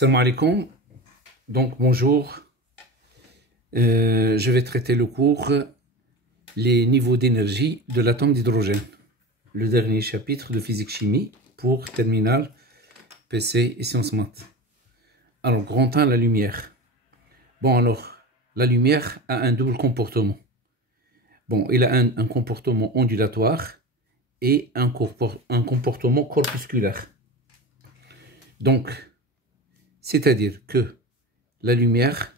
Salam alaikum. Donc bonjour. Je vais traiter le cours les niveaux d'énergie de l'atome d'hydrogène. Le dernier chapitre de physique-chimie pour terminale PC et sciences maths. Alors, grand 1, la lumière. Bon, alors, la lumière a un double comportement. Bon, il a un comportement ondulatoire et un comportement corpusculaire. Donc, c'est-à-dire que la lumière,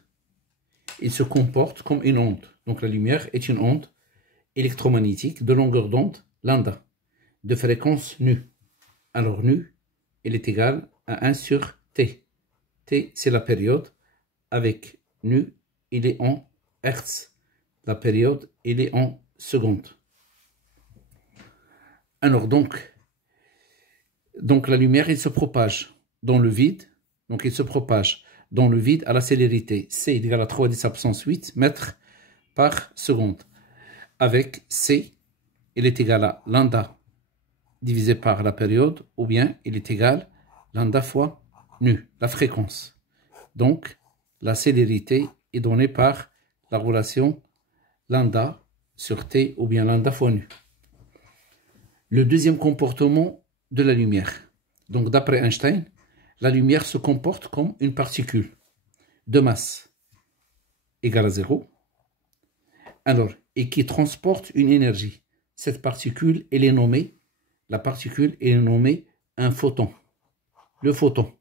il se comporte comme une onde. Donc la lumière est une onde électromagnétique de longueur d'onde lambda, de fréquence nu. Alors nu, il est égal à 1 sur T. T, c'est la période. Avec nu, il est en Hertz. La période, il est en secondes. Alors donc la lumière, il se propage dans le vide. Donc il se propage dans le vide à la célérité C égale à 3 10 à la puissance 8 mètres par seconde. Avec C, il est égal à lambda divisé par la période, ou bien il est égal à lambda fois nu, la fréquence. Donc la célérité est donnée par la relation lambda sur T, ou bien lambda fois nu. Le deuxième comportement de la lumière. Donc d'après Einstein, la lumière se comporte comme une particule de masse égale à 0, alors, et qui transporte une énergie. Cette particule, elle est nommée, la particule est nommée un photon. Le photon.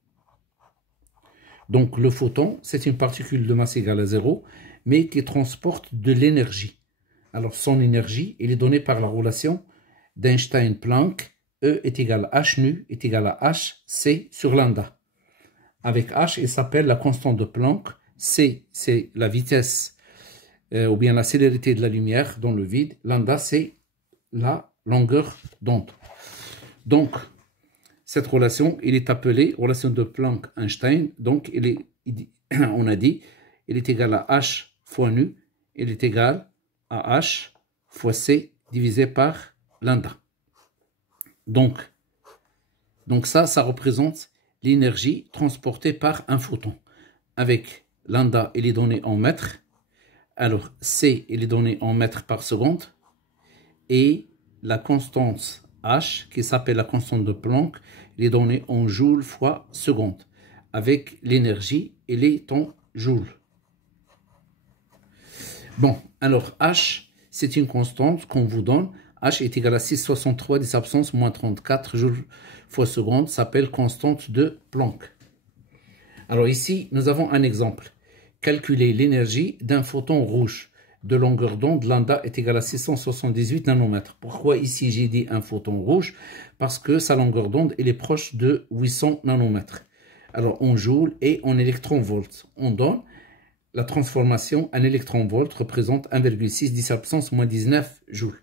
Donc le photon, c'est une particule de masse égale à 0, mais qui transporte de l'énergie. Alors son énergie, elle est donnée par la relation d'Einstein-Planck. E est égal à H nu est égal à HC sur lambda. Avec H, il s'appelle la constante de Planck. C, c'est la vitesse ou bien la célérité de la lumière dans le vide. Lambda, c'est la longueur d'onde. Donc, cette relation, il est appelée relation de Planck-Einstein. Donc, on a dit, il est égal à H fois nu. Il est égal à H fois C divisé par lambda. Donc ça représente l'énergie transportée par un photon. Avec lambda, il est donné en mètres. Alors, C, il est donné en mètres par seconde. Et la constante H, qui s'appelle la constante de Planck, il est donné en joules fois seconde. Avec l'énergie, il est en joules. Bon, alors H, c'est une constante qu'on vous donne. H est égal à 6,63 10 absence moins 34 joules fois seconde, s'appelle constante de Planck. Alors ici, nous avons un exemple. Calculer l'énergie d'un photon rouge de longueur d'onde lambda est égal à 678 nanomètres. Pourquoi ici j'ai dit un photon rouge? Parce que sa longueur d'onde est proche de 800 nanomètres. Alors en joules et en électronvolts, on donne la transformation en électronvolt représente 1,6 10 à la puissance moins 19 joules.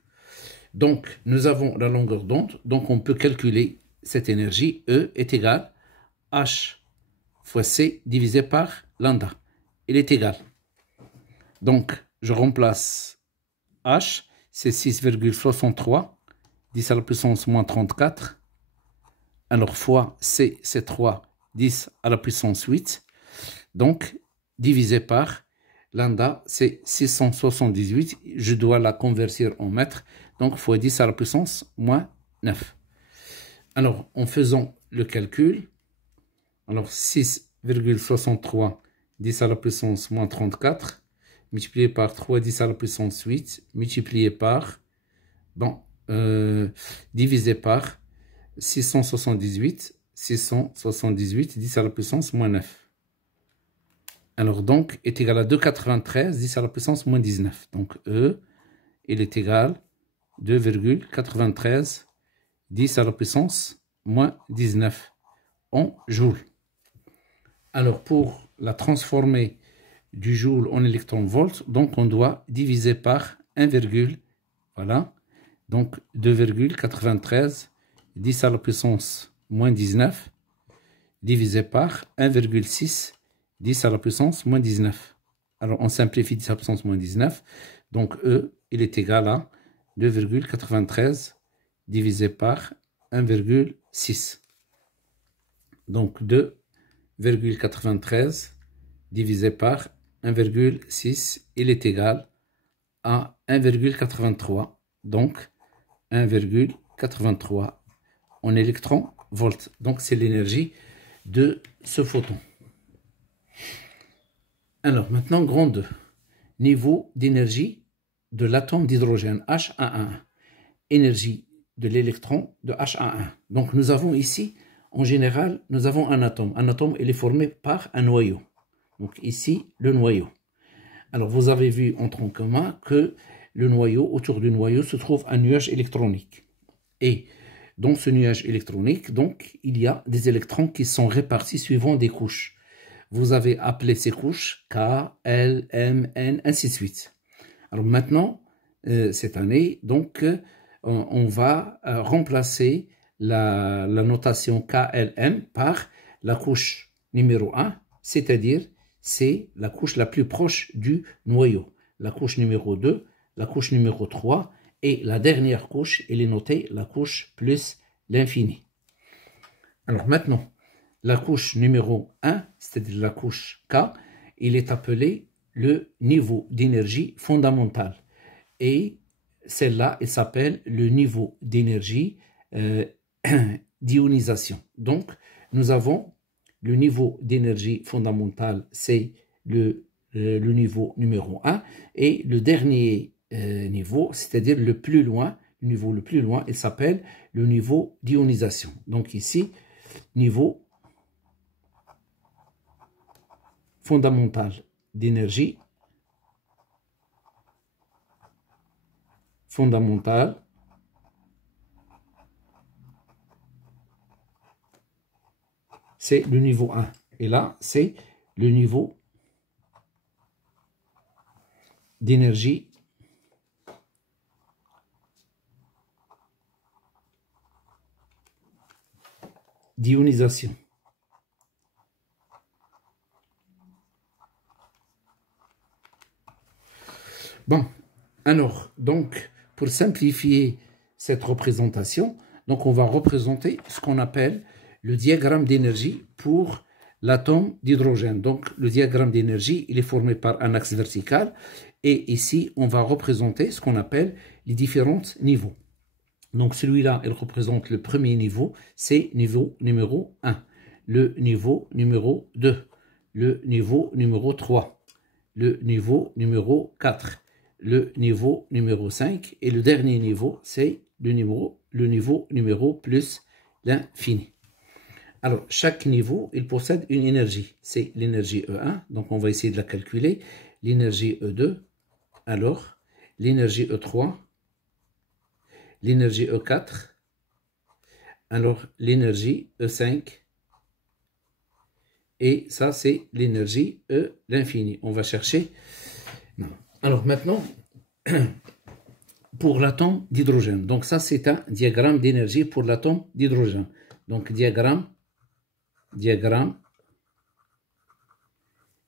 Donc, nous avons la longueur d'onde, donc on peut calculer cette énergie. E est égal à H fois C divisé par lambda. Il est égal. Donc, je remplace H, c'est 6,63, 10 à la puissance moins 34. Alors, fois C, c'est 3, 10 à la puissance 8. Donc, divisé par lambda, c'est 678. Je dois la convertir en mètres. Donc, fois 10 à la puissance moins 9. Alors, en faisant le calcul, alors 6,63, 10 à la puissance moins 34, multiplié par 3, 10 à la puissance 8, multiplié par, divisé par 678, 10 à la puissance moins 9. Alors, donc, est égal à 2,93, 10 à la puissance moins 19. Donc, E, il est égal à 2,93, 10 à la puissance moins 19 en joules. Alors, pour la transformer du joule en électronvolt, donc, on doit diviser par 1, voilà. Donc, 2,93, 10 à la puissance moins 19, divisé par 1,6, 10 à la puissance moins 19. Alors, on simplifie 10 à la puissance moins 19. Donc, E, il est égal à 2,93 divisé par 1,6. Donc, 1,93 divisé par 1,6, il est égal à 1,83. Donc, 1,83 en électron-volts. Donc, c'est l'énergie de ce photon. Alors, maintenant, grand 2. Niveau d'énergie de l'atome d'hydrogène H1,1. Énergie de l'électron de H1,1. Donc, nous avons ici, en général, nous avons un atome. Un atome, il est formé par un noyau. Donc, ici, le noyau. Alors, vous avez vu en tronc commun que le noyau, autour du noyau, se trouve un nuage électronique. Et dans ce nuage électronique, donc, il y a des électrons qui sont répartis suivant des couches. Vous avez appelé ces couches K, L, M, N, ainsi de suite. Alors maintenant, cette année, donc, on va remplacer la notation KLM par la couche numéro 1, c'est-à-dire c'est la couche la plus proche du noyau. La couche numéro 2, la couche numéro 3 et la dernière couche, elle est notée la couche plus l'infini. Alors maintenant, la couche numéro 1, c'est-à-dire la couche K, il est appelé le niveau d'énergie fondamentale. Et celle-là, elle s'appelle le niveau d'énergie d'ionisation. Donc, nous avons le niveau d'énergie fondamentale, c'est le niveau numéro 1. Et le dernier niveau, c'est-à-dire le plus loin, le niveau le plus loin, il s'appelle le niveau d'ionisation. Donc ici, niveau fondamental d'énergie fondamentale c'est le niveau 1. Et là, c'est le niveau d'énergie d'ionisation. Bon, alors, donc, pour simplifier cette représentation, donc on va représenter ce qu'on appelle le diagramme d'énergie pour l'atome d'hydrogène. Donc, le diagramme d'énergie, il est formé par un axe vertical. Et ici, on va représenter ce qu'on appelle les différents niveaux. Donc, celui-là, il représente le premier niveau, c'est niveau numéro 1. Le niveau numéro 2. Le niveau numéro 3. Le niveau numéro 4. Le niveau numéro 5. Et le dernier niveau, c'est le niveau numéro plus l'infini. Alors, chaque niveau, il possède une énergie. C'est l'énergie E1, donc on va essayer de la calculer. L'énergie E2, alors l'énergie E3, l'énergie E4, alors l'énergie E5, et ça c'est l'énergie E l'infini. On va chercher. Non. Alors maintenant, pour l'atome d'hydrogène. Donc ça c'est un diagramme d'énergie pour l'atome d'hydrogène. Donc diagramme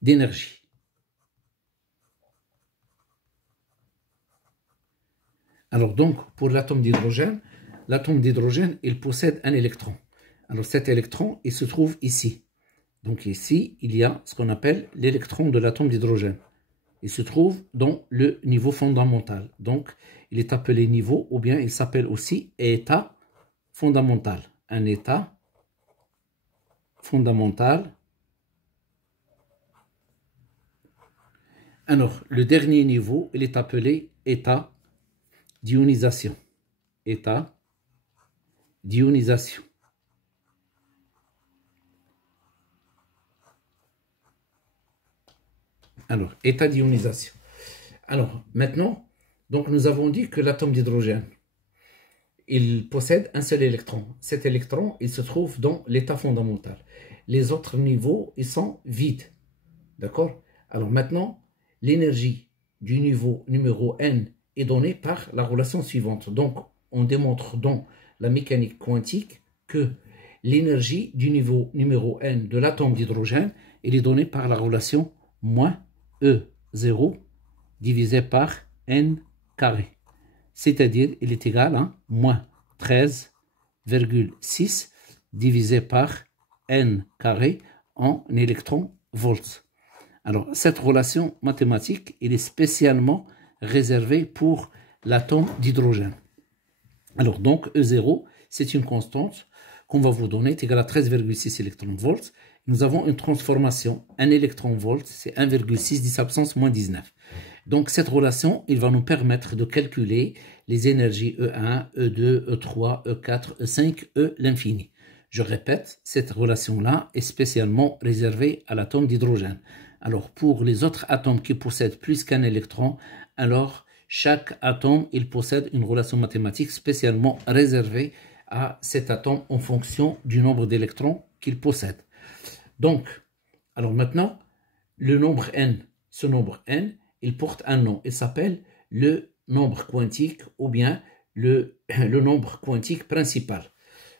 d'énergie. Alors donc, pour l'atome d'hydrogène, il possède un électron. Alors cet électron, il se trouve ici. Donc ici, il y a ce qu'on appelle l'électron de l'atome d'hydrogène. Il se trouve dans le niveau fondamental. Donc, il est appelé niveau, ou bien il s'appelle aussi état fondamental. Un état fondamental. Alors, le dernier niveau, il est appelé état d'ionisation. État d'ionisation. Alors, état d'ionisation. Alors, maintenant, donc nous avons dit que l'atome d'hydrogène, il possède un seul électron. Cet électron, il se trouve dans l'état fondamental. Les autres niveaux, ils sont vides. D'accord? Alors maintenant, l'énergie du niveau numéro n est donnée par la relation suivante. Donc, on démontre dans la mécanique quantique que l'énergie du niveau numéro n de l'atome d'hydrogène, elle est donnée par la relation moins E0 divisé par n carré. C'est-à-dire, il est égal à moins 13,6 divisé par n carré en électron-volts. Alors, cette relation mathématique, elle est spécialement réservée pour l'atome d'hydrogène. Alors, donc, E0, c'est une constante qu'on va vous donner, est égale à 13,6 électron-volts. Nous avons une transformation, 1 électron-volt, c'est 1,6 10 absence moins 19. Donc, cette relation, il va nous permettre de calculer les énergies E1, E2, E3, E4, E5, E l'infini. Je répète, cette relation-là est spécialement réservée à l'atome d'hydrogène. Alors, pour les autres atomes qui possèdent plus qu'un électron, alors chaque atome, il possède une relation mathématique spécialement réservée à cet atome en fonction du nombre d'électrons qu'il possède. Donc, alors maintenant, le nombre n, ce nombre n, il porte un nom. Il s'appelle le nombre quantique ou bien le nombre quantique principal.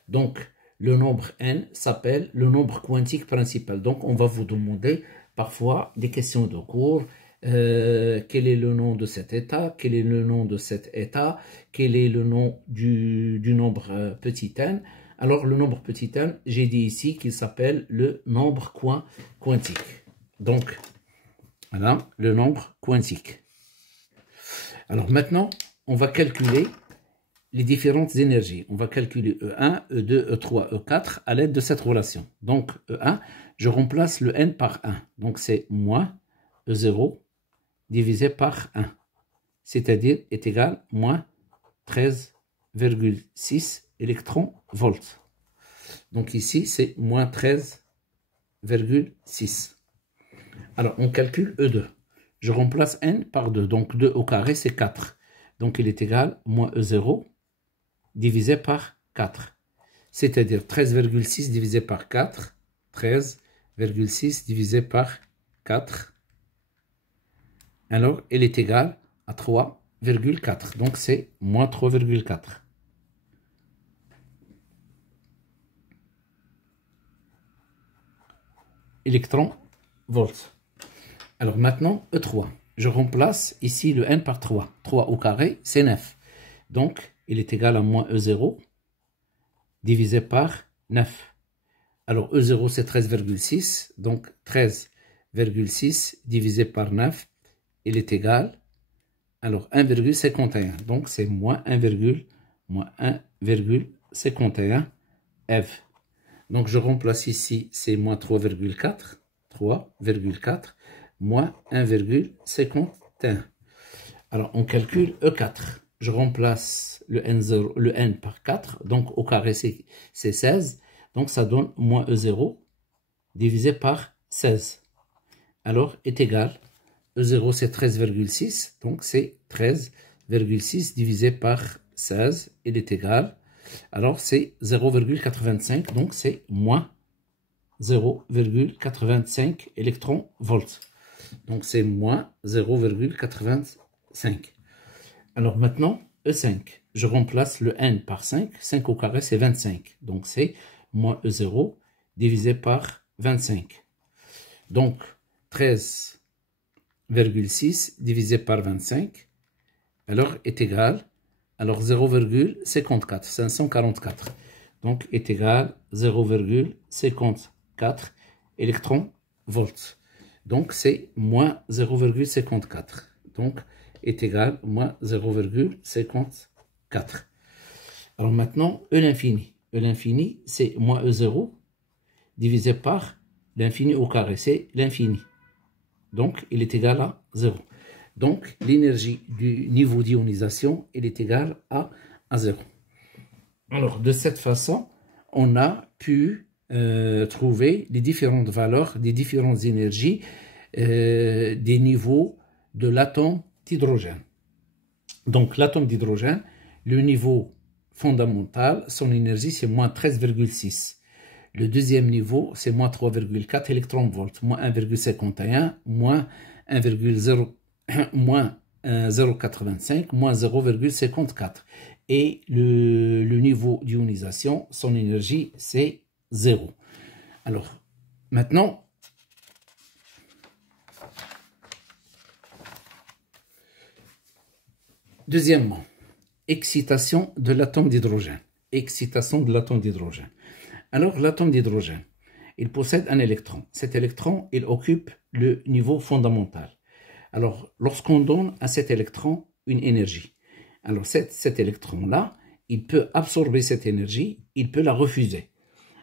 Donc, le nombre n s'appelle le nombre quantique principal. Donc, on va vous demander parfois des questions de cours. Quel est le nom de cet état? Quel est le nom de cet état? Quel est le nom du nombre petit n? Alors, le nombre petit n, j'ai dit ici qu'il s'appelle le nombre quantique. Donc, voilà, le nombre quantique. Alors maintenant, on va calculer les différentes énergies. On va calculer E1, E2, E3, E4 à l'aide de cette relation. Donc, E1, je remplace le n par 1. Donc, c'est moins E0 divisé par 1. C'est-à-dire est égal à moins 13,6 électron-volts. Donc, ici, c'est moins 13,6. Alors, on calcule E2. Je remplace n par 2. Donc, 2 au carré, c'est 4. Donc, il est égal à moins E0 divisé par 4. C'est-à-dire 13,6 divisé par 4. 13,6 divisé par 4. Alors, il est égal à 3,4. Donc, c'est moins 3,4. électron-volts. Alors maintenant, E3. Je remplace ici le n par 3. 3 au carré, c'est 9. Donc, il est égal à moins E0 divisé par 9. Alors, E0, c'est 13,6. Donc, 13,6 divisé par 9, il est égal, alors 1,51. Donc, c'est moins 1,51 eV. Donc, je remplace ici, c'est moins 3,4. 3,4 moins 1,51. Alors, on calcule E4. Je remplace le n par 4. Donc, au carré, c'est 16. Donc, ça donne moins E0 divisé par 16. Alors, est égal. E0, c'est 13,6. Donc, c'est 13,6 divisé par 16. Il est égal. Alors, c'est 0,85. Donc, c'est moins 0,85 électron-volts. Donc, c'est moins 0,85. Alors, maintenant, E5. Je remplace le n par 5. 5 au carré, c'est 25. Donc, c'est moins E0 divisé par 25. Donc, 13,6 divisé par 25, alors est égal, alors 0,54, 544. Donc, est égal 0,54 électron-volts. Donc, c'est moins 0,54. Donc, est égal moins 0,54. Alors maintenant, E l'infini. E l'infini, c'est moins E0 divisé par l'infini au carré. C'est l'infini. Donc, il est égal à 0. Donc, l'énergie du niveau d'ionisation, il est égal à 0. Alors, de cette façon, on a pu trouver les différentes valeurs des différentes énergies des niveaux de l'atome d'hydrogène. Donc, l'atome d'hydrogène, le niveau fondamental, son énergie, c'est moins 13,6. Le deuxième niveau, c'est moins 3,4 électron-volts, moins 1,51, moins 1,0, moins 0,85, moins 0,54. Et le niveau d'ionisation, son énergie, c'est 0. Alors, maintenant, deuxièmement, excitation de l'atome d'hydrogène. Excitation de l'atome d'hydrogène. Alors, l'atome d'hydrogène, il possède un électron. Cet électron, il occupe le niveau fondamental. Alors, lorsqu'on donne à cet électron une énergie, alors cet électron-là, il peut absorber cette énergie, il peut la refuser.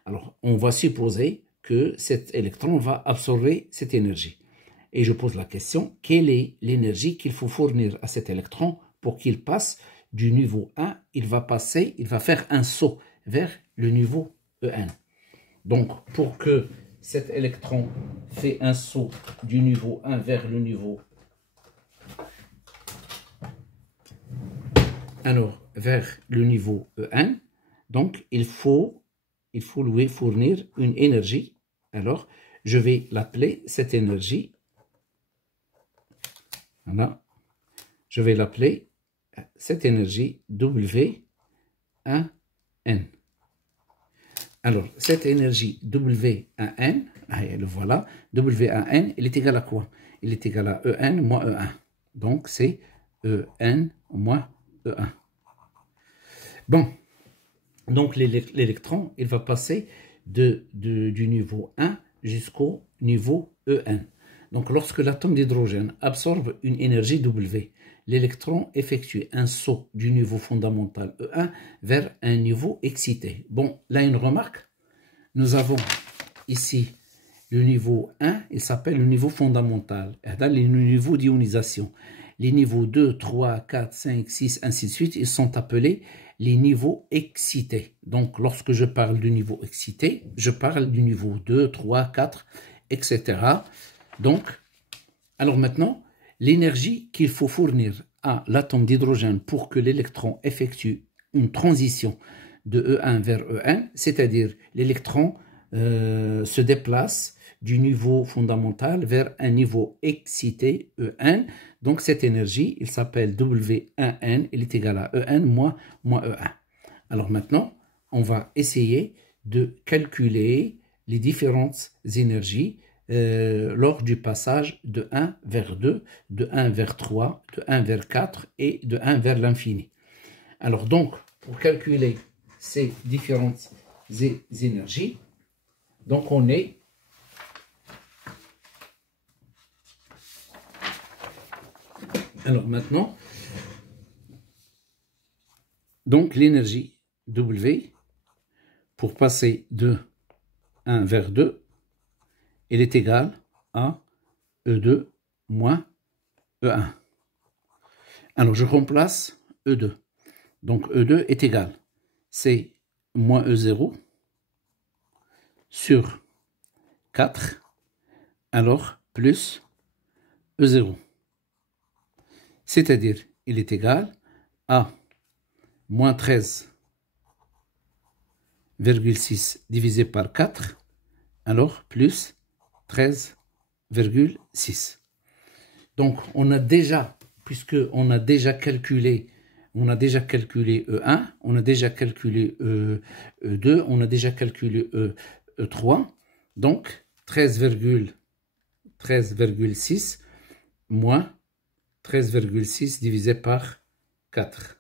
Alors, on va supposer que cet électron va absorber cette énergie. Et je pose la question, quelle est l'énergie qu'il faut fournir à cet électron pour qu'il passe du niveau 1, il va faire un saut vers le niveau En. Donc, pour que cet électron fait un saut du niveau 1 vers le niveau En, donc il faut lui fournir une énergie. Alors, je vais l'appeler cette énergie. Voilà. Je vais l'appeler cette énergie W1N. Alors, cette énergie W1N, le voilà, W1N, il est égal à quoi? Il est égal à En moins E1. Donc, c'est En moins E1. Bon, donc l'électron, il va passer du niveau 1 jusqu'au niveau En. Donc, lorsque l'atome d'hydrogène absorbe une énergie W, l'électron effectue un saut du niveau fondamental E1 vers un niveau excité. Bon, là, une remarque. Nous avons ici le niveau 1, il s'appelle le niveau fondamental. Le niveau d'ionisation. Les niveaux 2, 3, 4, 5, 6, ainsi de suite, ils sont appelés les niveaux excités. Donc, lorsque je parle du niveau excité, je parle du niveau 2, 3, 4, etc. Donc, alors maintenant, l'énergie qu'il faut fournir à l'atome d'hydrogène pour que l'électron effectue une transition de E1 vers En, c'est-à-dire l'électron se déplace du niveau fondamental vers un niveau excité En. Donc cette énergie, il s'appelle W1N, il est égal à En moins E1. Alors maintenant, on va essayer de calculer les différentes énergies lors du passage de 1 vers 2, de 1 vers 3, de 1 vers 4 et de 1 vers l'infini. Alors donc, pour calculer ces différentes énergies, donc on est alors maintenant, donc l'énergie W, pour passer de 1 vers 2, elle est égale à E2 moins E1. Alors je remplace E2. Donc E2 est égal, c'est moins E0 sur 4, alors plus E0. C'est-à-dire, il est égal à moins 13,6 divisé par 4, alors plus 13,6. Donc, on a déjà, puisque on a déjà calculé E1, on a déjà calculé E2, on a déjà calculé E3, donc 13,6 moins 13,6 divisé par 4.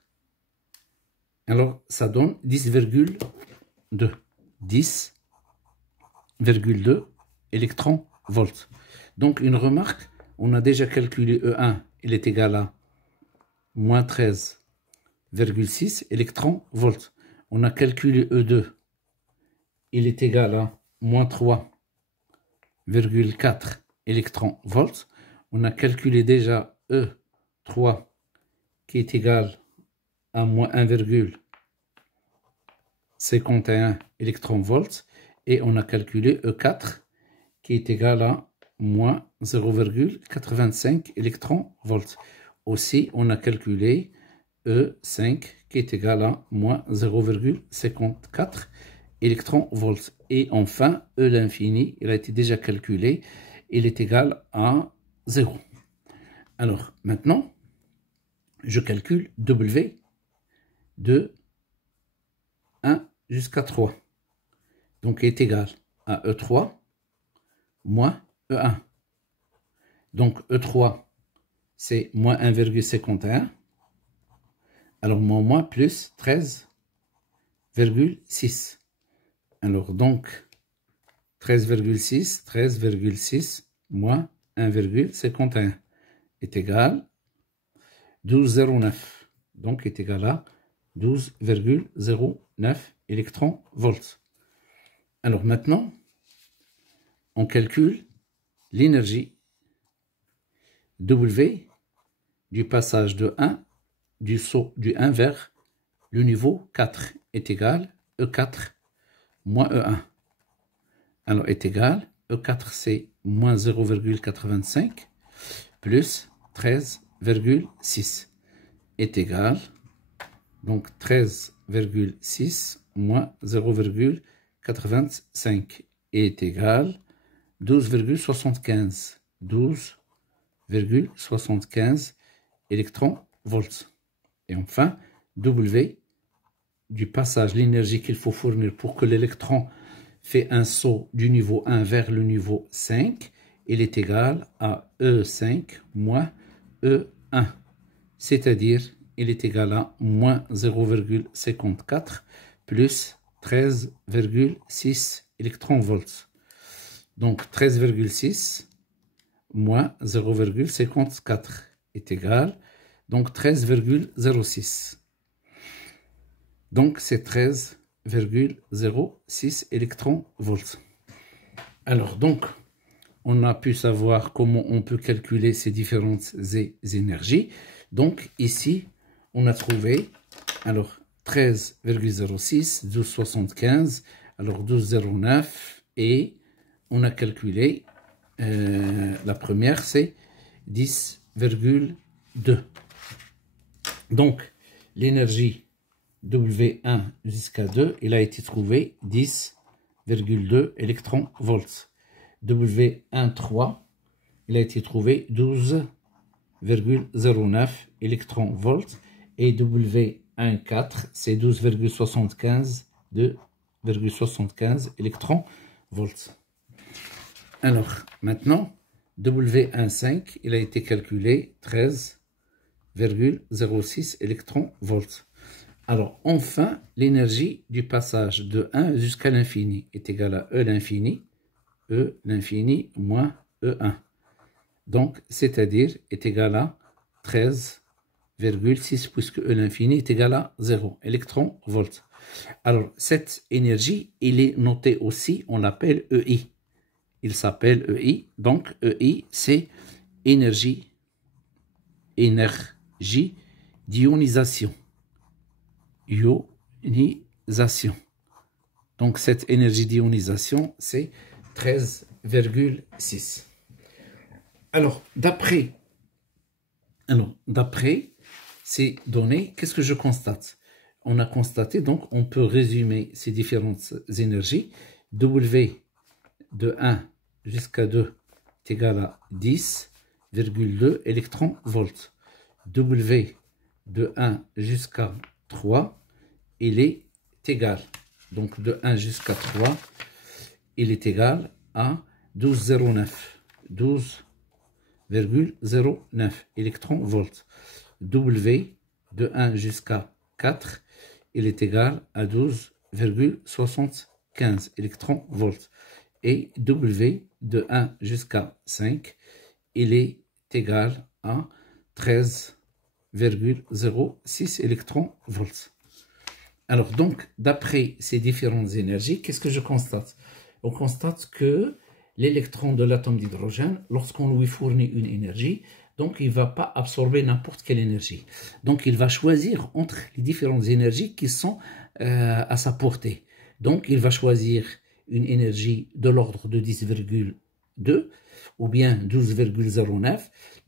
Alors, ça donne 10,2. 10,2 électron-volts. Donc, une remarque, on a déjà calculé E1, il est égal à moins 13,6 électron-volts. On a calculé E2, il est égal à moins 3,4 électron-volts. On a calculé déjà E3 qui est égal à moins 1,51 électron-volts. Et on a calculé E4 qui est égal à moins 0,85 électron-volts. Aussi, on a calculé E5 qui est égal à moins 0,54 électron-volts. Et enfin, E l'infini, il a été déjà calculé, il est égal à 0. Alors, maintenant, je calcule W de 1 jusqu'à 3. Donc, est égal à E3 moins E1. Donc, E3, c'est moins 1,51. Alors, moins plus 13,6. Alors, donc, 13,6 moins 1,51 est égal 12,09. Donc est égal à 12,09 électronvolts. Alors maintenant, on calcule l'énergie W du passage de 1 du saut du 1 vers le niveau 4 est égal E4 moins E1. Alors est égal E4 c'est moins 0,85 plus 13,6 est égal donc 13,6 moins 0,85 est égal 12,75 12,75 électronvolts. Et enfin, W du passage, l'énergie qu'il faut fournir pour que l'électron fait un saut du niveau 1 vers le niveau 5, il est égal à E5 moins E1. C'est-à-dire, il est égal à moins 0,54 plus 13,6 électronvolts. Donc 13,6 moins 0,54 est égal, donc 13,06. Donc c'est 13,06 électronvolts. Alors donc, on a pu savoir comment on peut calculer ces différentes énergies. Donc ici, on a trouvé, alors 13,06, 12,75, alors 12,09 et on a calculé, la première c'est 10,2. Donc l'énergie W1 jusqu'à 2, il a été trouvé 10,2 électronvolts. W1,3, il a été trouvé 12,09 électronvolts. Et W1,4, c'est 12,75 électronvolts. Alors, maintenant, W1,5, il a été calculé 13,06 électronvolts. Alors, enfin, l'énergie du passage de 1 jusqu'à l'infini est égale à E l'infini moins E1. Donc, c'est-à-dire, est égal à 13,6, puisque E l'infini est égal à 0 électronvolts. Alors, cette énergie, il est noté aussi, on l'appelle EI. Il s'appelle EI. Donc, EI, c'est énergie d'ionisation. Ionisation. Donc, cette énergie d'ionisation, c'est 13,6. Alors, d'après ces données, qu'est-ce que je constate? On a constaté, donc, on peut résumer ces différentes énergies. W de 1 jusqu'à 2 est égal à 10,2 électronvolts. W de 1 jusqu'à 3, il est égal. Donc, de 1 jusqu'à 3, il est égal à 12,09 électronvolts. W de 1 jusqu'à 4, il est égal à 12,75 électronvolts. Et W de 1 jusqu'à 5, il est égal à 13,06 électronvolts. Alors donc, d'après ces différentes énergies, qu'est-ce que je constate? On constate que l'électron de l'atome d'hydrogène, lorsqu'on lui fournit une énergie, donc il ne va pas absorber n'importe quelle énergie. Donc il va choisir entre les différentes énergies qui sont à sa portée. Donc il va choisir une énergie de l'ordre de 10,2 ou bien 12,09,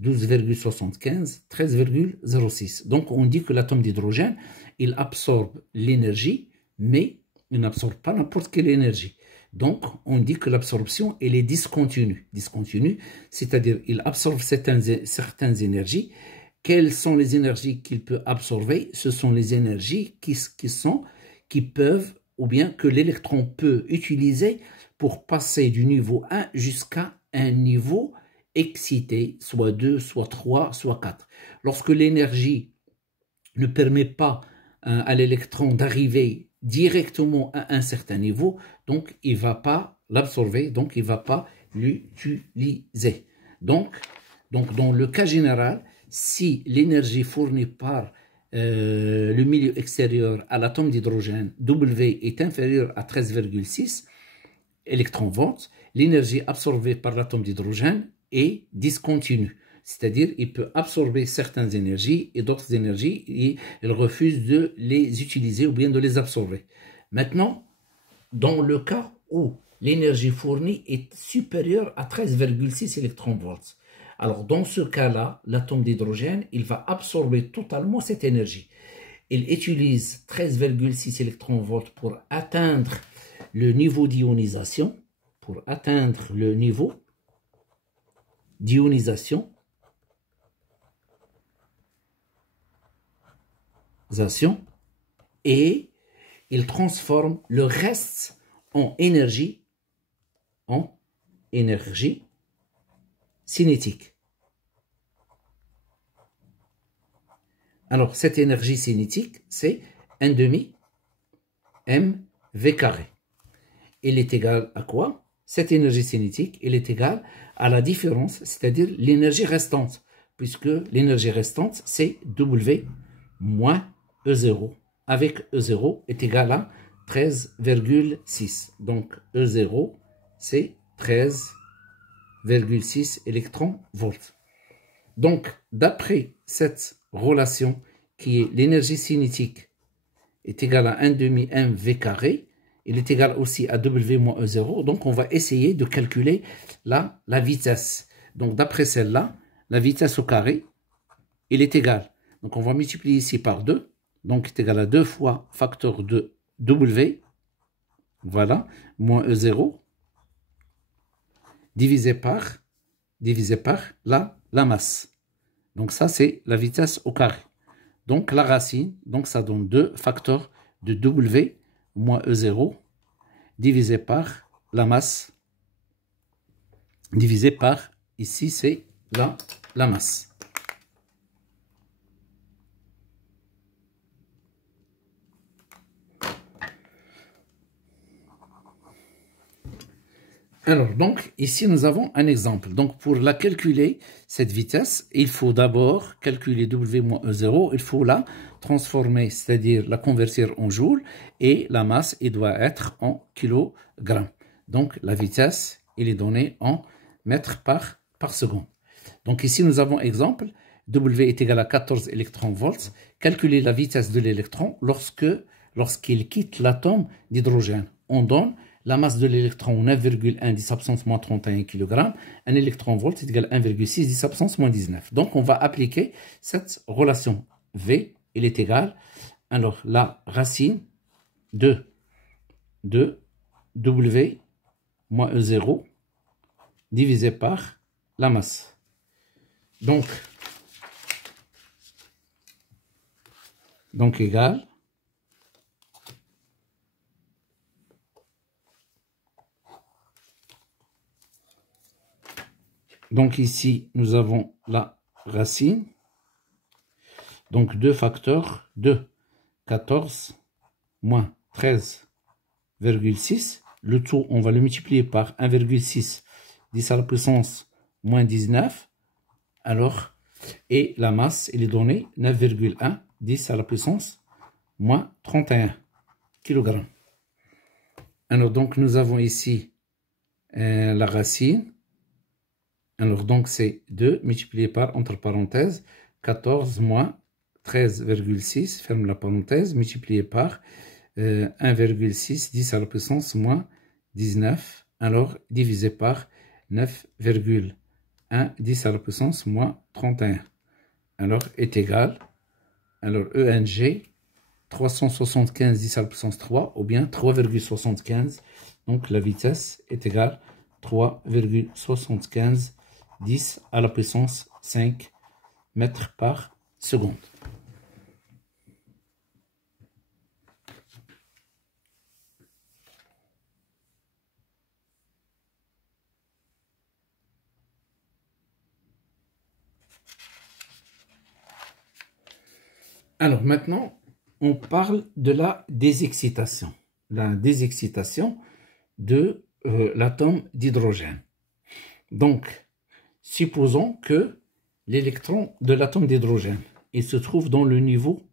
12,75, 13,06. Donc on dit que l'atome d'hydrogène, il absorbe l'énergie, mais il n'absorbe pas n'importe quelle énergie. Donc on dit que l'absorption, elle est discontinue. Discontinue, c'est-à-dire il absorbe certaines énergies. Quelles sont les énergies qu'il peut absorber? Ce sont les énergies qui peuvent, ou bien que l'électron peut utiliser pour passer du niveau 1 jusqu'à un niveau excité, soit 2, soit 3, soit 4. Lorsque l'énergie ne permet pas à l'électron d'arriver directement à un certain niveau, donc il ne va pas l'absorber, donc il ne va pas l'utiliser. Donc, dans le cas général, si l'énergie fournie par le milieu extérieur à l'atome d'hydrogène W est inférieure à 13,6 électronvolts, l'énergie absorbée par l'atome d'hydrogène est discontinue. C'est-à-dire il peut absorber certaines énergies et d'autres énergies et il refuse de les utiliser ou bien de les absorber. Maintenant, dans le cas où l'énergie fournie est supérieure à 13,6 électronvolts, alors dans ce cas-là, l'atome d'hydrogène, il va absorber totalement cette énergie. Il utilise 13,6 électronvolts pour atteindre le niveau d'ionisation, et il transforme le reste en énergie cinétique. Alors, cette énergie cinétique, c'est 1/2 mv². Elle est égale à quoi? Cette énergie cinétique, elle est égale à la différence, c'est-à-dire l'énergie restante, puisque l'énergie restante, c'est W moins E0, avec E0 est égal à 13,6. Donc, E0, c'est 13,6 électronvolts. Donc, d'après cette relation qui est l'énergie cinétique est égale à 1/2 mv², il est égal aussi à W moins E0. Donc, on va essayer de calculer la vitesse. Donc, d'après celle-là, la vitesse au carré, il est égal. Donc, on va multiplier ici par 2. Donc, il est égal à 2 fois facteur de W, voilà, moins E0, divisé par la masse. Donc, ça, c'est la vitesse au carré. Donc, la racine, donc ça donne 2 facteurs de W moins E0 divisé par la masse, divisé par, ici, c'est la masse. Alors, donc, ici, nous avons un exemple. Donc, pour la calculer, cette vitesse, il faut d'abord calculer W moins E0. Il faut la transformer, c'est-à-dire la convertir en joule. Et la masse, il doit être en kilogrammes. Donc, la vitesse, il est donné en mètres par seconde. Donc, ici, nous avons exemple. W est égal à 14 électronvolts. Calculer la vitesse de l'électron lorsqu'il quitte l'atome d'hydrogène. On donne la masse de l'électron 9,1 10 puissance moins 31 kg. Un électronvolt est égal à 1,6 10 puissance moins 19. Donc, on va appliquer cette relation. V, il est égal, alors la racine de W moins E0 divisé par la masse. Donc égal. Donc ici, nous avons la racine. Donc 2 facteurs de 14 moins 13,6. Le tout, on va le multiplier par 1,6 10 à la puissance moins 19. Alors, et la masse, elle est donnée 9,1 10 à la puissance moins 31 kg. Alors donc, nous avons ici la racine. Alors, donc, c'est 2 multiplié par, entre parenthèses, 14 moins 13,6, ferme la parenthèse, multiplié par 1,6, 10 à la puissance moins 19, alors divisé par 9,1, 10 à la puissance moins 31. Alors, est égal, alors ENG, 375, 10 à la puissance 3, ou bien 3,75. Donc, la vitesse est égale 3,75 10 à la puissance 5 mètres par seconde. Alors maintenant, on parle de la désexcitation. La désexcitation de l'atome d'hydrogène. Donc, supposons que l'électron de l'atome d'hydrogène, il se trouve dans le niveau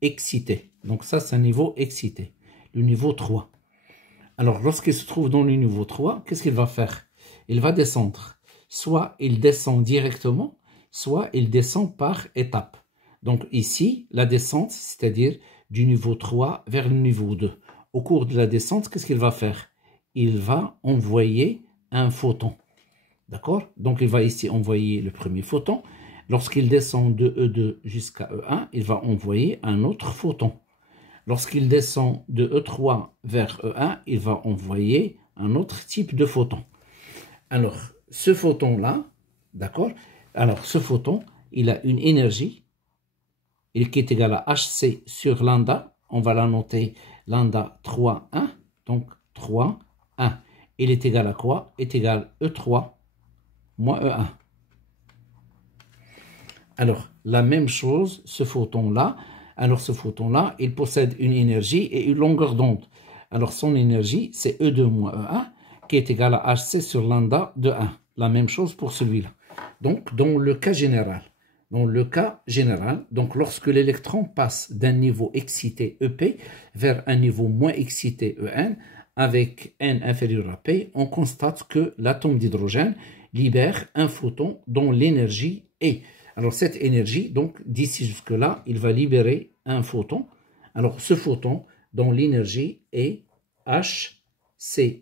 excité. Donc ça, c'est un niveau excité, le niveau 3. Alors, lorsqu'il se trouve dans le niveau 3, qu'est-ce qu'il va faire? Il va descendre. Soit il descend directement, soit il descend par étapes. Donc ici, la descente, c'est-à-dire du niveau 3 vers le niveau 2. Au cours de la descente, qu'est-ce qu'il va faire? Il va envoyer un photon. D'accord? Donc il va ici envoyer le premier photon. Lorsqu'il descend de E2 jusqu'à E1, il va envoyer un autre photon. Lorsqu'il descend de E3 vers E1, il va envoyer un autre type de photon. Alors, ce photon-là, d'accord? Alors, ce photon, il a une énergie qui est égale à Hc sur lambda. On va la noter lambda 3, 1. Donc, 3, 1. Il est égal à quoi? Il est égal à E3 moins E1. Alors, la même chose, ce photon-là. Alors, ce photon-là, il possède une énergie et une longueur d'onde. Alors, son énergie, c'est E2 moins E1, qui est égal à Hc sur lambda de 1. La même chose pour celui-là. Donc, dans le cas général, donc lorsque l'électron passe d'un niveau excité EP vers un niveau moins excité En, avec N inférieur à P, on constate que l'atome d'hydrogène libère un photon dont l'énergie est. Alors cette énergie, donc d'ici jusque-là, il va libérer un photon. Alors ce photon dont l'énergie est Hc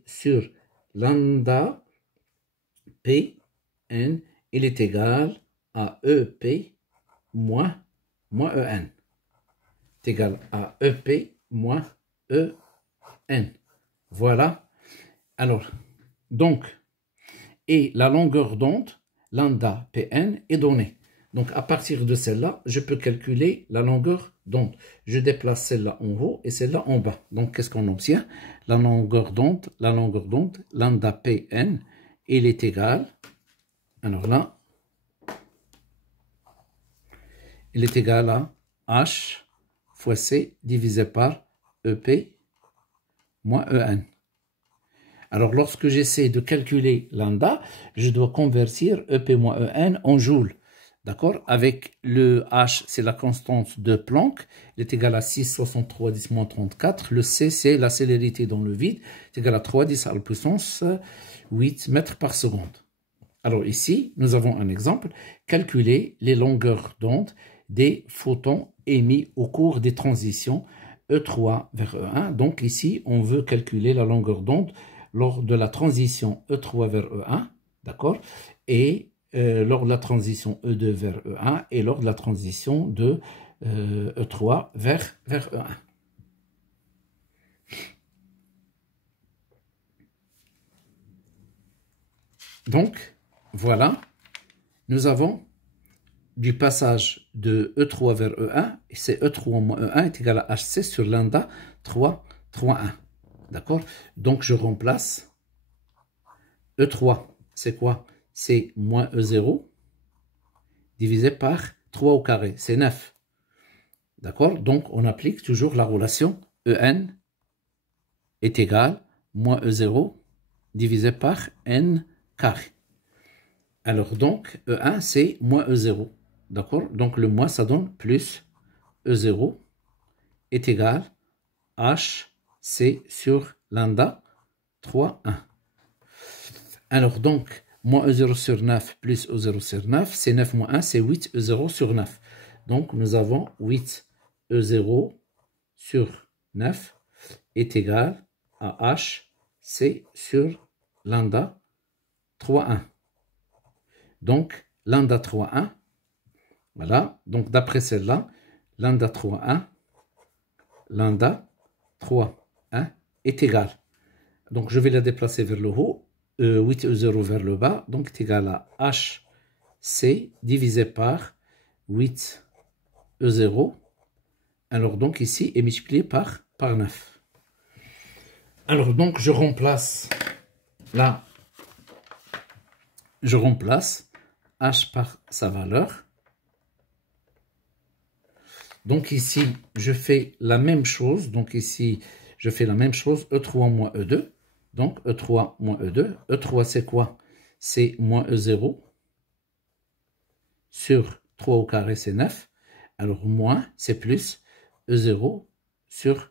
sur lambda Pn, il est égal à EP moins En. C'est égal à EP moins En. Voilà. Alors, donc, et la longueur d'onde, lambda Pn, est donnée. Donc, à partir de celle-là, je peux calculer la longueur d'onde. Je déplace celle-là en haut et celle-là en bas. Donc, qu'est-ce qu'on obtient? La longueur d'onde, lambda Pn, il est égal, alors là, il est égal à H fois C divisé par EP moins En. Alors, lorsque j'essaie de calculer lambda, je dois convertir EP moins En en joules. D'accord? Avec le H, c'est la constante de Planck. Il est égal à 6,63 10 moins 34. Le C, c'est la célérité dans le vide. C'est égal à 3 10 à la puissance 8 mètres par seconde. Alors ici, nous avons un exemple. Calculer les longueurs d'onde des photons émis au cours des transitions E3 vers E1. Donc ici, on veut calculer la longueur d'onde lors de la transition E3 vers E1, d'accord? Et lors de la transition E2 vers E1 et lors de la transition de E3 vers E1. Donc, voilà, nous avons du passage de E3 vers E1, et c'est E3 moins E1 est égal à Hc sur lambda 3, 3, 1. D'accord? Donc, je remplace E3, c'est quoi? C'est moins E0 divisé par 3 au carré, c'est 9. D'accord? Donc, on applique toujours la relation En est égal moins E0 divisé par N carré. Alors, donc, E1, c'est moins E0. D'accord? Donc, le moins, ça donne plus E0 est égal Hc sur lambda 3, 1. Alors, donc, moins E0 sur 9 plus E0 sur 9, c'est 9 moins 1, c'est 8 E0 sur 9. Donc, nous avons 8 E0 sur 9 est égal à Hc sur lambda 3, 1. Donc, lambda 3, 1, voilà. Donc, d'après celle-là, lambda 3, 1, lambda 3, 1 est égal. Donc, je vais la déplacer vers le haut. 8E0 vers le bas, donc est égal à Hc divisé par 8E0. Alors donc ici est multiplié par 9. Alors donc je remplace là, je remplace H par sa valeur. Donc ici je fais la même chose. Donc ici je fais la même chose, E3 moins E2. Donc, E3 moins E2. E3, c'est quoi? C'est moins E0 sur 3 au carré, c'est 9. Alors, moins, c'est plus E0 sur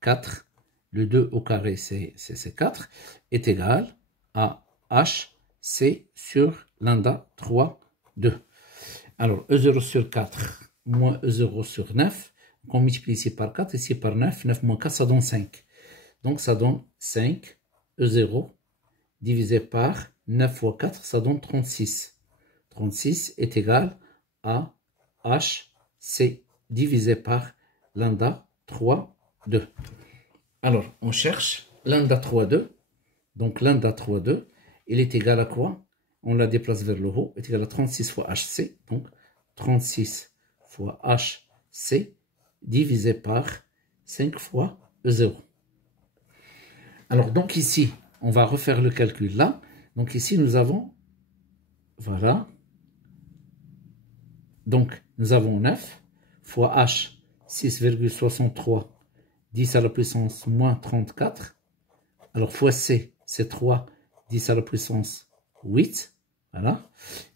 4. Le 2 au carré, c'est 4, est égal à HC sur lambda 3, 2. Alors, E0 sur 4 moins E0 sur 9. Donc, on multiplie ici par 4, ici par 9. 9 moins 4, ça donne 5. Donc, ça donne 5 E0 divisé par 9 fois 4, ça donne 36. 36 est égal à HC divisé par lambda 3, 2. Alors, on cherche lambda 3, 2. Donc, lambda 3, 2, il est égal à quoi? On la déplace vers le haut, est égal à 36 fois HC. Donc, 36 fois HC divisé par 5 fois E0. Alors, donc ici, on va refaire le calcul là. Donc ici, nous avons, voilà. Donc, nous avons 9 fois H, 6,63, 10 à la puissance moins 34. Alors, fois C, c'est 3, 10 à la puissance 8. Voilà.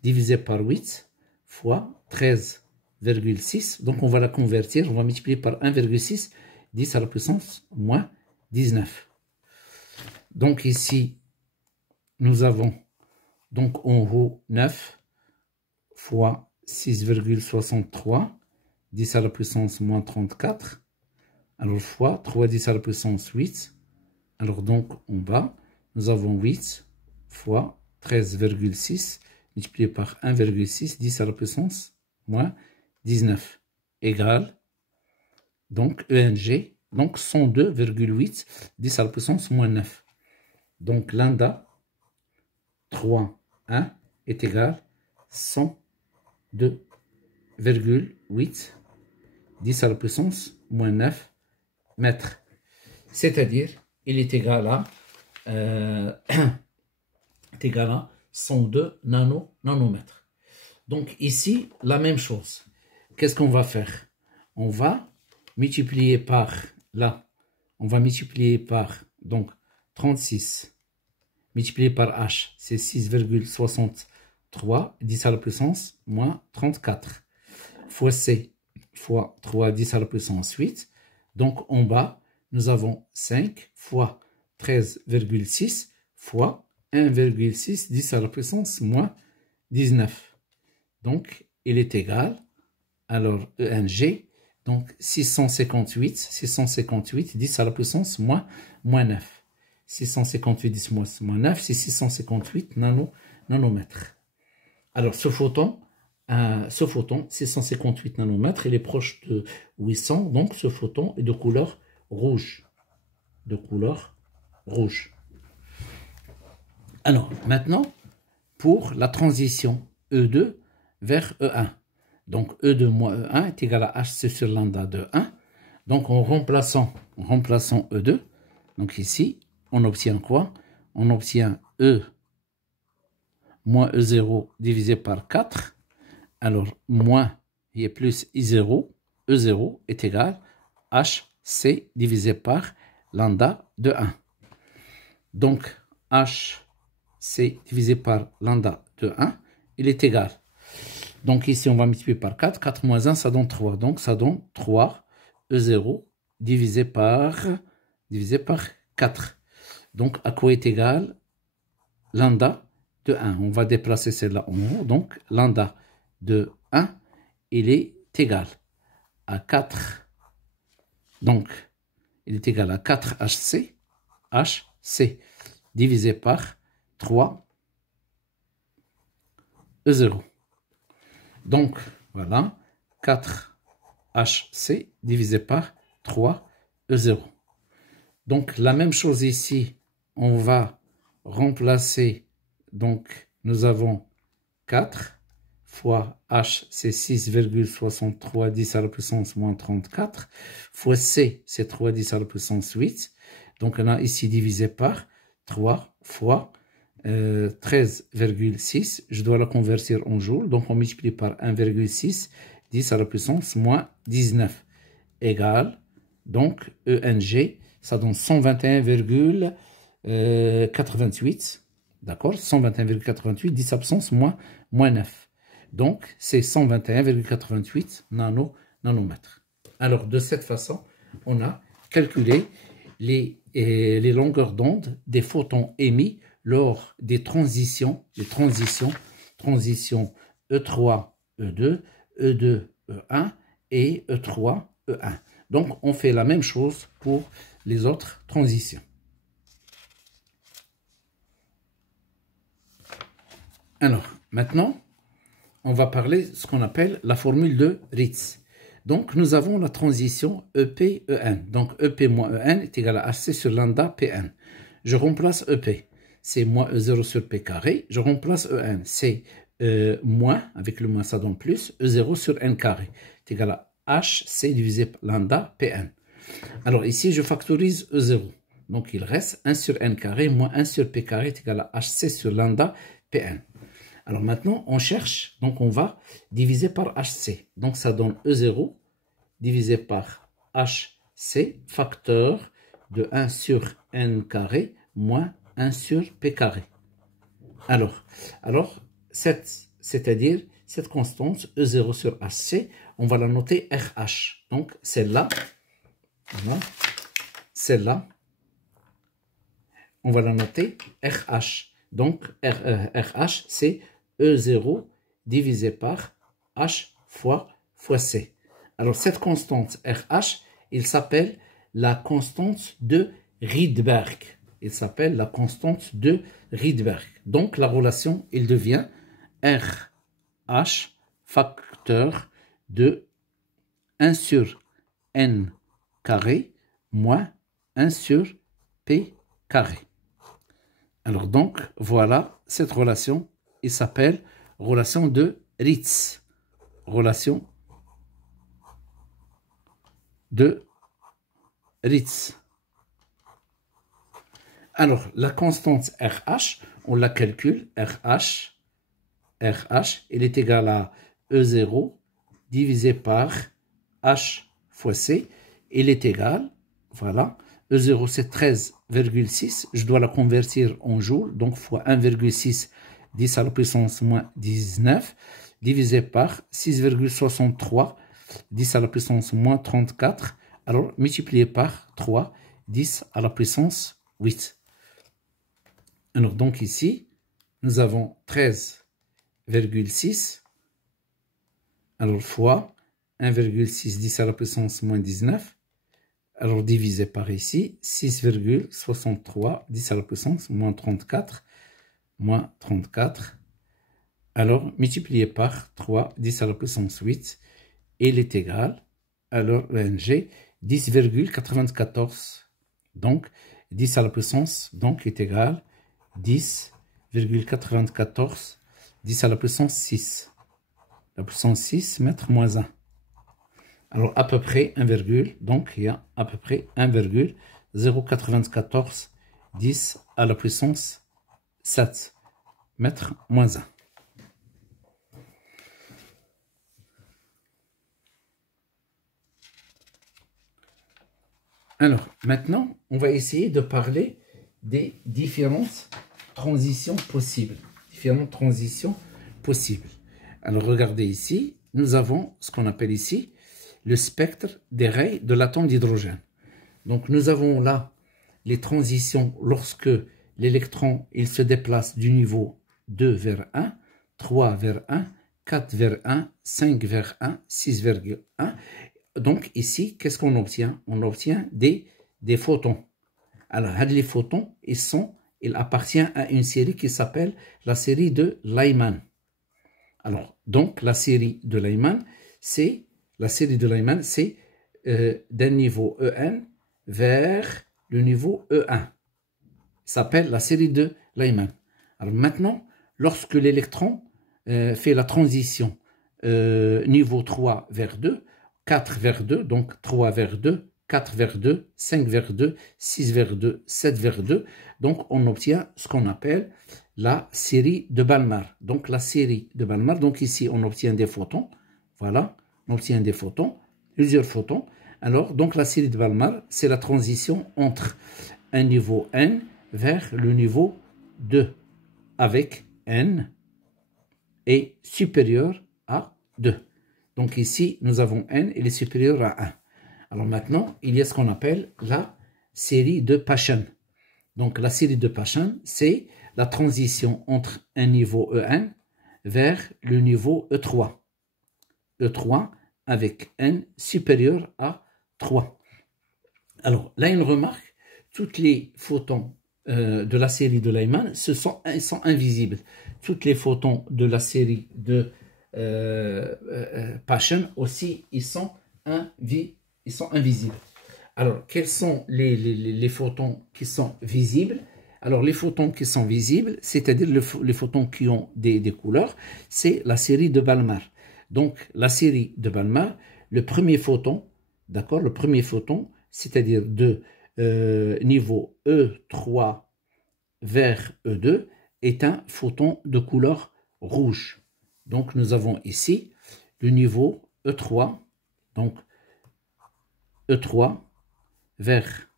Divisé par 8 fois 13,6. Donc, on va la convertir. On va multiplier par 1,6, 10 à la puissance moins 19. Donc, ici, nous avons donc en haut 9 fois 6,63, 10 à la puissance moins 34. Alors, fois 3, 10 à la puissance 8. Alors, donc, en bas, nous avons 8 fois 13,6 multiplié par 1,6, 10 à la puissance moins 19 égale, donc, ENG, donc 102,8, 10 à la puissance moins 9. Donc, lambda 3, 1 est égal à 102,8, 10 à la puissance moins 9 mètres. C'est-à-dire, il est égal à, est égal à 102 nanomètres. Donc ici, la même chose. Qu'est-ce qu'on va faire? On va multiplier par, là, on va multiplier par, donc, 36, multiplié par H, c'est 6,63, 10 à la puissance, moins 34, fois C, fois 3, 10 à la puissance 8. Donc, en bas, nous avons 5 fois 13,6 fois 1,6, 10 à la puissance moins 19. Donc, il est égal, alors ENG, donc 658, 10 à la puissance moins 9. 658, 10 moins 9, c'est 658 nanomètres. Alors, ce photon, 658 nanomètres, il est proche de 800, donc ce photon est de couleur rouge. Alors, maintenant, pour la transition E2 vers E1. Donc, E2 moins E1 est égal à HC sur lambda de 1. Donc, en remplaçant E2, donc ici, on obtient quoi? On obtient E moins E0 divisé par 4. Alors, moins et plus I0, E0 est égal à HC divisé par lambda de 1. Donc, HC divisé par lambda de 1, il est égal. Donc, ici, on va multiplier par 4. 4 moins 1, ça donne 3. Donc, ça donne 3 E0 divisé par 4. Donc, à quoi est égal lambda de 1? On va déplacer celle-là en haut. Donc, lambda de 1, il est égal à 4. Donc, il est égal à 4 HC divisé par 3 E0. Donc, voilà, 4 HC divisé par 3 E0. Donc, la même chose ici, on va remplacer, donc, nous avons 4 fois H, c'est 6,63, 10 à la puissance moins 34, fois C, c'est 3, 10 à la puissance 8. Donc, on a ici divisé par 3 fois 13,6. Je dois la convertir en joules. Donc, on multiplie par 1,6, 10 à la puissance moins 19, égale, donc, ENG, ça donne 121,8 88, d'accord, 121,88, 10 absences moins 9. Donc, c'est 121,88 nanomètres. Alors, de cette façon, on a calculé les longueurs d'onde des photons émis lors des transitions, transition E3, E2, E2, E1 et E3, E1. Donc, on fait la même chose pour les autres transitions. Alors, maintenant, on va parler de ce qu'on appelle la formule de Ritz. Donc, nous avons la transition EP-EN. Donc, EP moins EN est égal à HC sur lambda PN. Je remplace EP. C'est moins E0 sur P carré. Je remplace EN. C'est moins, avec le moins ça donne plus, E0 sur N carré. C'est égal à HC divisé par lambda PN. Alors, ici, je factorise E0. Donc, il reste 1 sur N carré moins 1 sur P carré est égal à HC sur lambda PN. Alors maintenant, on cherche, donc on va diviser par HC. Donc ça donne E0 divisé par HC, facteur de 1 sur N carré moins 1 sur P carré. Alors c'est-à-dire cette constante E0 sur HC, on va la noter RH. Donc celle-là, voilà, celle-là, on va la noter RH. Donc RH, c'est E0 divisé par H fois C. Alors, cette constante RH, il s'appelle la constante de Rydberg. Il s'appelle la constante de Rydberg. Donc, la relation, il devient RH facteur de 1 sur N carré moins 1 sur P carré. Alors, donc, voilà cette relation. Il s'appelle relation de Ritz. Relation de Ritz. Alors, la constante RH, on la calcule. RH, il est égal à E0 divisé par H fois C. Il est égal, voilà, E0 c'est 13,6. Je dois la convertir en joules, donc fois 1,6 10 à la puissance moins 19, divisé par 6,63, 10 à la puissance moins 34, alors multiplié par 3, 10 à la puissance 8. Alors donc ici, nous avons 13,6, alors fois 1,6, 10 à la puissance moins 19, alors divisé par ici, 6,63, 10 à la puissance moins 34, moins 34, alors multiplié par 3, 10 à la puissance 8, et il est égal, alors ENG, 10,94, donc 10 à la puissance, donc est égal 10,94, 10 à la puissance 6, la puissance 6, mètre moins 1. Alors à peu près 1, donc il y a à peu près 1,094, 10 à la puissance 7 mètres moins 1. Alors, maintenant, on va essayer de parler des différentes transitions possibles. Alors, regardez ici, nous avons ce qu'on appelle ici le spectre des rayons de l'atome d'hydrogène. Donc, nous avons là les transitions lorsque l'électron, il se déplace du niveau 2 vers 1, 3 vers 1, 4 vers 1, 5 vers 1, 6 vers 1. Donc ici, qu'est-ce qu'on obtient? On obtient des photons. Alors, les photons, ils appartiennent à une série qui s'appelle la série de Lyman. Alors, donc, la série de Lyman, c'est d'un niveau EN vers le niveau E1. Ça s'appelle la série de Lyman. Alors maintenant, lorsque l'électron fait la transition niveau 3 vers 2, 4 vers 2, donc 3 vers 2, 4 vers 2, 5 vers 2, 6 vers 2, 7 vers 2, donc on obtient ce qu'on appelle la série de Balmer. Donc la série de Balmer, donc ici on obtient des photons, voilà, on obtient des photons, plusieurs photons. Alors donc la série de Balmer, c'est la transition entre un niveau N vers le niveau 2 avec n est supérieur à 2. Donc ici, nous avons n, il est supérieur à 1. Alors maintenant, il y a ce qu'on appelle la série de Paschen. Donc la série de Paschen, c'est la transition entre un niveau En vers le niveau E3. E3 avec n supérieur à 3. Alors là, une remarque, toutes les photons de la série de Lyman sont invisibles. Toutes les photons de la série de Paschen aussi, ils sont invisibles. Alors, quels sont les photons qui sont visibles? Alors, les photons qui sont visibles, c'est-à-dire les photons qui ont des couleurs, c'est la série de Balmer. Donc, la série de Balmer, le premier photon, d'accord, le premier photon, c'est-à-dire de niveau E3 vers E2, est un photon de couleur rouge. Donc, nous avons ici le niveau E3, donc E3 vers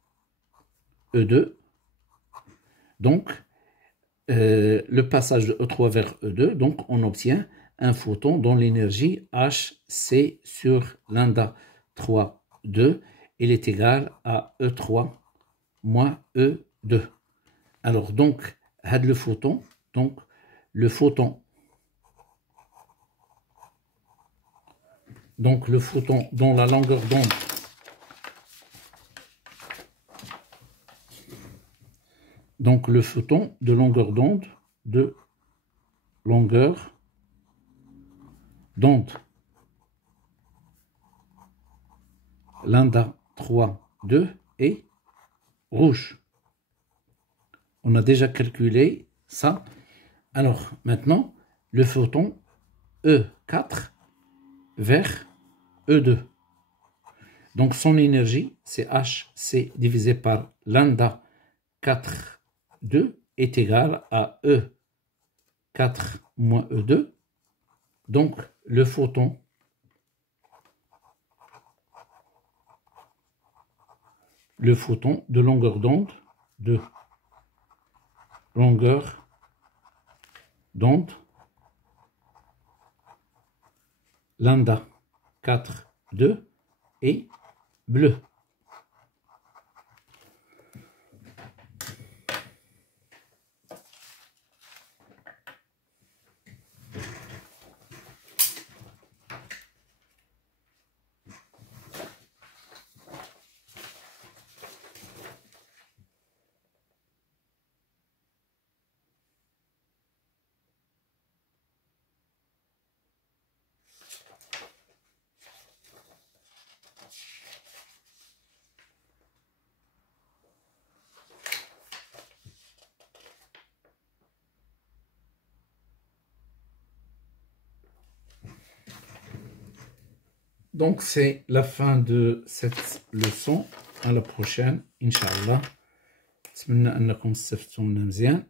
E2. Donc, le passage de E3 vers E2, donc on obtient un photon dont l'énergie Hc sur lambda 3, 2, il est égal à E3 moins E2. Alors, donc, le photon dont la longueur d'onde le photon de longueur d'onde lambda 3, 2 est rouge. On a déjà calculé ça. Alors, maintenant, le photon E4 vers E2. Donc, son énergie, c'est Hc divisé par lambda 4, 2 est égal à E4 moins E2. Donc, le photon de longueur d'onde lambda 4, 2 est bleu. Donc, c'est la fin de cette leçon. À la prochaine, Inch'Allah. أتمنى أنكم استفدتوا منها مزيان.